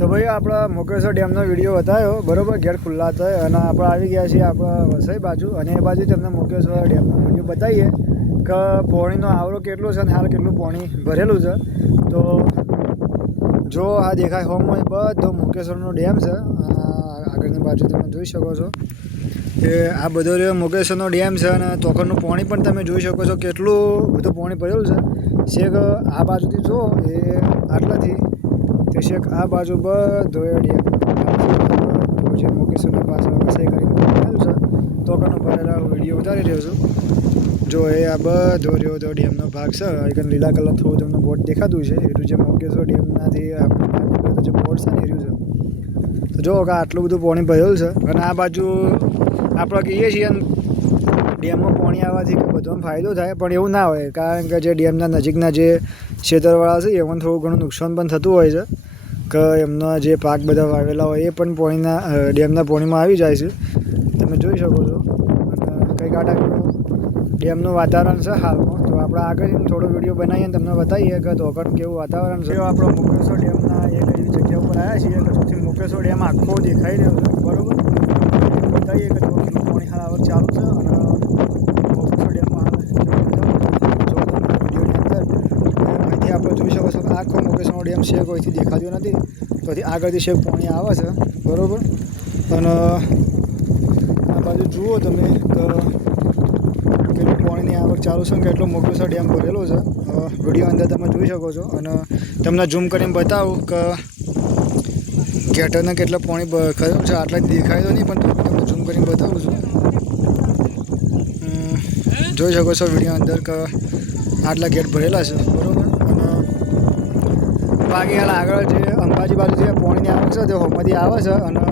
તો ભાઈ આપણા મોકેશ્વર ડેમનો વીડિયો બતાવ્યો બરોબર ગેટ ખુલ્લા થાય અને આપણે આવી ગયા છીએ આપણા વસઈ બાજુ અને એ બાજુ તમને મોકેશ્વર ડેમનો વીડિયો બતાવીએ કે પોણીનો આવરો કેટલો છે અને હાલ કેટલું પોણી ભરેલું છે. તો જો આ દેખાય હોમ હોય બધો મોકેશ્વરનો ડેમ છે. આગળની બાજુ તમે જોઈ શકો છો કે આ બધો રહ્યો મોકેશ્વરનો ડેમ છે અને તોકરનું પાણી પણ તમે જોઈ શકો છો કેટલું બધું પાણી ભરેલું છે. છેક આ બાજુથી જુઓ એ આટલાથી તે છેક આ બાજુ બધો એ ડેમ જે મોકેશ્વરના પાછળ વસાઈ કરી બનાવેલું છે ભરેલા વીડિયો ઉતારી રહ્યો છું. જો એ આ બધો રહ્યો તો ડેમનો ભાગ છે એક લીલા કલર થોડું તમને બોટ દેખાતું છે એટલું જે મોકેશ્વર ડેમનાથી આપણે જે બોટ છે રહ્યું છે. તો જો કે આટલું બધું પાણી ભરેલું છે, અને આ બાજુ આપણે કહીએ છીએ ડેમમાં પાણી આવવાથી કે બધોને ફાયદો થાય, પણ એવું ના હોય, કારણ કે જે ડેમના નજીકના જે ક્ષેત્રવાળા છે એમાં થોડું ઘણું નુકસાન પણ થતું હોય છે. કે એમના જે પાક બધા વાવેલા હોય એ પણ પોણીના ડેમના પોણીમાં આવી જાય છે. તમે જોઈ શકો છો. અને કંઈક ડેમનું વાતાવરણ છે હાલમાં. તો આપણે આગળ થોડો વીડિયો બનાવીએ તમને બતાવીએ કે ધોકણ કેવું વાતાવરણ છે. આપણો મુકેશો ડેમના એક એવી જગ્યા ઉપર આવ્યા છીએ કે સૌથી મુકેશ્વર ડેમ આખો દેખાઈ રહ્યો છે. બરોબર? બતાવીએ કે જો કેટલું પાણી હાલ આવક ચાલુ છે અને મુકેશ્વર ડેમમાં હાલ કેવું બધા જો તમે વિડીયોની અંદર અહીંથી આપણે જોઈ શકો છો કે આખો ડેમ છે કોઈથી દેખાતો નથી. તોથી આગળથી શેક પાણી આવે છે, બરાબર? અને આ બાજુ જુઓ તમે, તો કેટલું પાણીની આવક ચાલુ છે અને કેટલો છે, ડેમ ભરેલો છે. વીડિયો અંદર તમે જોઈ શકો છો. અને તમને ઝૂમ કરીને બતાવું કે ગેટરને કેટલા પાણી ખરું છે, આટલા દેખાય તો નહીં, પણ તમને ઝૂમ કરીને બતાવું છું. જોઈ શકો છો વીડિયો અંદર કે આટલા ગેટ ભરેલા છે, બરોબર? બાકી હાલ આગળ જે અંબાજી બાજુ જે પોણીની આવક છે, તે હોમમાંથી આવે છે અને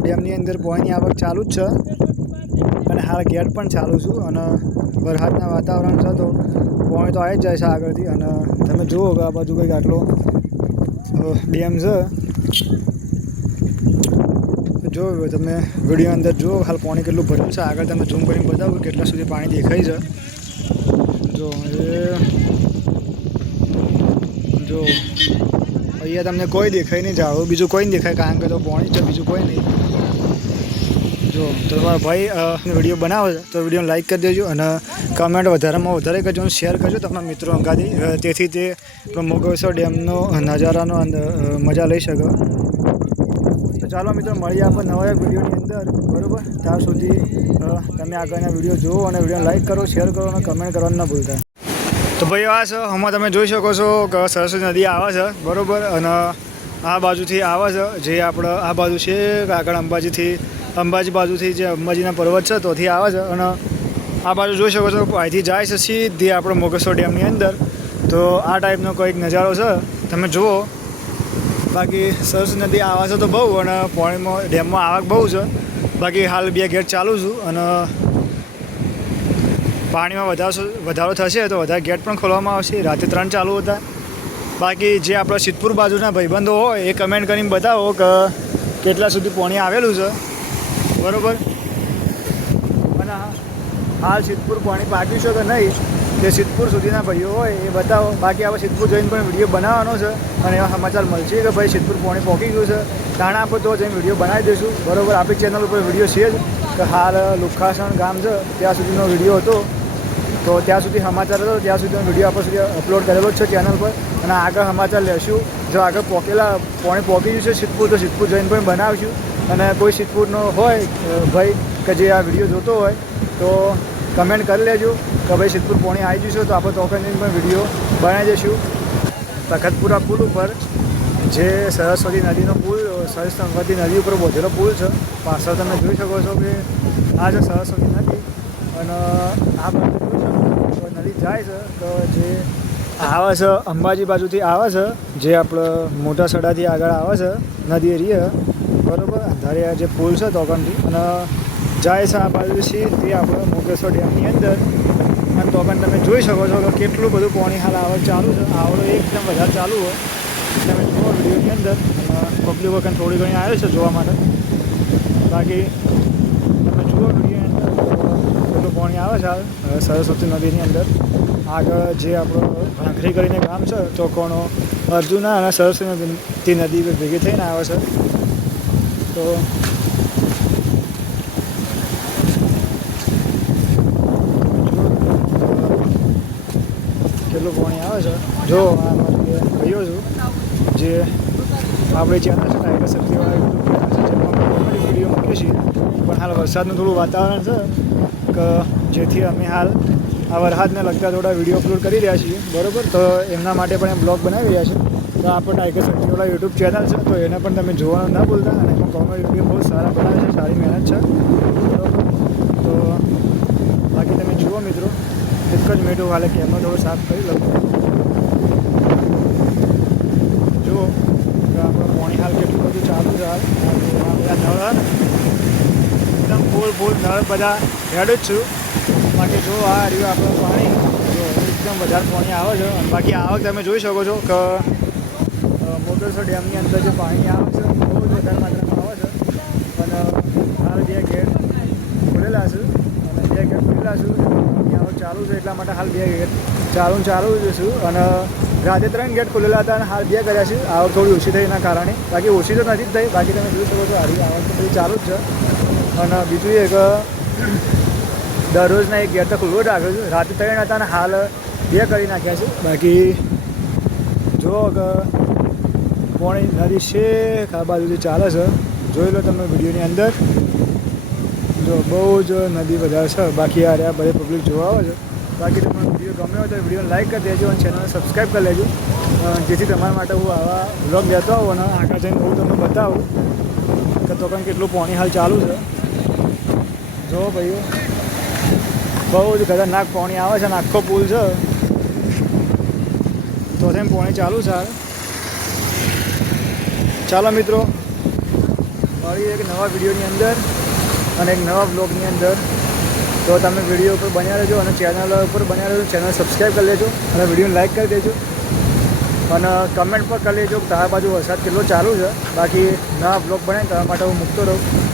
ડેમની અંદર પોણીની આવક ચાલુ જ છે. અને હાલ ગેટ પણ ચાલુ છું અને વરસાદના વાતાવરણ છે, તો પોણી તો આવી જ જાય છે આગળથી. અને તમે જુઓ કે આ બાજુ કંઈક આટલો ડેમ છે. જો તમે વીડિયો અંદર જુઓ હાલ પાણી કેટલું ભર્યું છે. આગળ તમે ઝૂમ કરીને બતાવો કેટલા સુધી પાણી દેખાય છે. જો એ જો, અહીંયા તમને કોઈ દેખાય નહીં ઝાડું, બીજું કોઈ દેખાય કારણ કે તો પોણી છે, બીજું કોઈ નહીં. જો, તો તમારા ભાઈ વીડિયો બનાવે તો વિડીયોને લાઈક કરી દેજો અને કમેન્ટ વધારેમાં વધારે કરજો અને શેર કરજો તમારા મિત્રો અંગાથી. તેથી તે મોગેશ્વર ડેમનો નજારાનો મજા લઈ શકો. તો ચાલો મિત્રો, મળીએ આપણે નવા વિડીયોની અંદર, બરાબર? ત્યાં સુધી તમે આગળના વીડિયો જુઓ અને વીડિયો લાઈક કરો શેર કરો અને કમેન્ટ કરવાનું ના ભૂલતા. તો ભાઈ આ છે હમણાં તમે જોઈ શકો છો કે સરસ્વતી નદી આવે છે, બરાબર? અને આ બાજુથી આવે છે, જે આપણે, આ બાજુ છે, આગળ અંબાજીથી, અંબાજી બાજુથી જે અંબાજીના પર્વત છે, તોથી આવે છે. અને આ બાજુ જોઈ શકો છો, અહીંથી જાય છે સીધી આપણે મોગેશ્વર ડેમની અંદર. તો આ ટાઈપનો કોઈક નજારો છે. તમે જુઓ, બાકી સરસ્વતી નદી આવે છે તો બહુ, અને પાણીમાં ડેમમાં આવક બહુ છે. બાકી હાલ બે ગેટ ચાલુ છું, અને પાણીમાં વધારો વધારો થશે તો વધારે ગેટ પણ ખોલવામાં આવશે. રાતે ત્રણ ચાલુ હતા. બાકી જે આપણા સિદ્ધપુર બાજુના ભાઈબંધો હોય, એ કમેન્ટ કરીને બતાવો કે કેટલા સુધી પાણી આવેલું છે. બરાબર? અને હાલ સિદ્ધપુર પાણી પાક્યું છે કે નહીં જે સિદ્ધપુર સુધીના ભાઈઓ હોય, એ બતાવો. બાકી આપણે સિદ્ધપુર જઈને પણ વીડિયો બનાવવાનો છે અને એવા સમાચાર મળશે કે ભાઈ સિદ્ધપુર પાણી પહોંચી ગયું છે. તાણા આપણે તો જઈને વીડિયો બનાવી દઈશું. બરોબર? આપણી ચેનલ ઉપર વીડિયો છે જ. કે હાલ લુખાસણ ગામ છે, ત્યાં સુધીનો વીડિયો હતો. તો ત્યાં સુધી સમાચાર હતો, ત્યાં સુધીનો વીડિયો આપણે સુધી અપલોડ કરેલો જ છે ચેનલ પર. અને આગળ સમાચાર લેશું. જો આગળ પોકેલા પોણે પોકી ગયું છે સિદ્ધપુર, તો સિદ્ધપુર જઈને પણ બનાવીશું. અને કોઈ સિદ્ધપુરનો હોય ભાઈ કે જે આ વીડિયો જોતો હોય, તો કમેન્ટ કરી લેજો કે ભાઈ સિદ્ધપુર પોણે આવી છે, તો આપણે તો જઈને પણ વીડિયો બનાવી દઈશું. તખતપુરા પુલ ઉપર જે સરસ્વતી નદીનો પુલ, સરસ્વતી નદી ઉપર બોધેલો પુલ છે. પાછળ તમે જોઈ શકો છો કે આ છે સરસ્વતી નદી અને આ બાજુ નદી જાય છે, તો જે આવે છે, અંબાજી બાજુથી આવે છે, જે આપણે મોટા સડાથી આગળ આવે છે, નદી એરિયા, બરોબર? અંધારિયા જે પુલ છે તોકણથી અને જાય છે આ બાજુ છે તે આપણે મોગેશ્વર ડેમની અંદર. અને તો પણ તમે જોઈ શકો છો કે કેટલું બધું પાણી હાલ આવડ ચાલુ છે. આવડો એકદમ વધારે ચાલુ હોય. તમે જુઓ વિડીયોની અંદર પબ્લિક વખત થોડી ઘણી આવે છે જોવા માટે. બાકી તમે જુઓ વિડીયોની અંદર કેટલું પાણી આવે છે હાલ સરસ્વતી નદીની અંદર. આગળ જે આપણો ભાંખરી કરીને ગામ છે ચોકોણો અર્જુના અને સરસ્વતી નદી ભેગી થઈને આવે છે. તો કેટલું પાણી આવે છે? જો, આ બે છું, જે આપણી ચેનલ છે ટાઈગર શક્તિવાળા વીડિયો મૂકીએ છીએ. પણ હાલ વરસાદનું થોડું વાતાવરણ છે. કે જેથી અમે હાલ આ વરસાદને લગતા થોડા વીડિયો અપલોડ કરી રહ્યા છીએ. બરોબર? તો એમના માટે પણ એમ બ્લોગ બનાવી રહ્યા છે તો આપણે ટાઈગર શક્તિવાળા યુટ્યુબ ચેનલ છે. તો એને પણ તમે જોવાનું ના ભૂલતા અને એમાં કોમેડી વીડિયો બહુ સારા બનાવે છે, સારી મહેનત છે. તો બાકી તમે જુઓ મિત્રો. એક જ મિનિટ હાલે કેમેરો થોડો સાફ કરી લઉં જુઓ કે આપણે પાણી હાલ કેટલું બધું ચાલુ છે હાલ આ બધા નળ હે ને એકદમ ફૂલ ફૂલ નળ બધા હેડ જ છું. બાકી જો આ રહ્યું આપણું પાણી જો એકદમ વધારે પાણી આવે છે. અને બાકી આવક તમે જોઈ શકો છો કે અ, ડેમની અંદર જે પાણી આવે છે બહુ જ વધારે માત્રામાં આવે છે. અને હાલ બે ગેટ ખોલેલા છે અને બે ગેટ ખોલેલા છું આવક ચાલુ છે એટલા માટે હાલ બે ગેટ ચાલુ ચાલુ જ છું. અને રાતે ત્રણ ગેટ ખુલેલા હતા અને હાલ બે કર્યા છે. આવક થોડી ઓછી થઈ એના કારણે. બાકી ઓછી તો નથી જ થઈ. બાકી તમે જોઈ શકો છો હારી આવક તો ચાલુ જ છે. અને બીજું એ કે દરરોજના એક ગેર તો ખુલ્લો રાખ્યો છું. રાતે ત્રણ હતા અને હાલ બે કરી નાખ્યા છે. બાકી જો કે પોણી નદી શેખ આ બાજુથી ચાલે છે, જોઈ લો તમે વિડીયોની અંદર. જો બહુ જ નદી વધારે છે. બાકી આ રહ્યા બધે પબ્લિક જોવા આવે છે. બાકી તમને વીડિયો ગમ્યો હોય તો વિડીયોને લાઈક કરી દેજો અને ચેનલને સબસ્ક્રાઈબ કરી લેજો. જેથી તમારા માટે હું આવા વ્લોગ લેતો આવું અને આગળ જઈને હું તમને બતાવું કે તો પણ કેટલું પોણી હાલ ચાલુ છે. જો ભાઈઓ, બહુ જ ખતરનાક પાણી આવે છે અને આખો પુલ છે. તો એમ પાણી ચાલુ છે ચાલો મિત્રો મળીએ એક નવા વિડીયોની અંદર અને એક નવા બ્લોગની અંદર. તો તમે વીડિયો ઉપર બન્યા રહેજો અને ચેનલ ઉપર બન્યા રહેજો, ચેનલ સબસ્ક્રાઈબ કરી લેજો અને વિડીયોને લાઈક કરી દેજો. અને કમેન્ટ પણ કરી લેજો તારા બાજુ વરસાદ કેટલો ચાલુ છે. બાકી નવા બ્લોગ બને તમારા માટે હું મૂકતો રહું.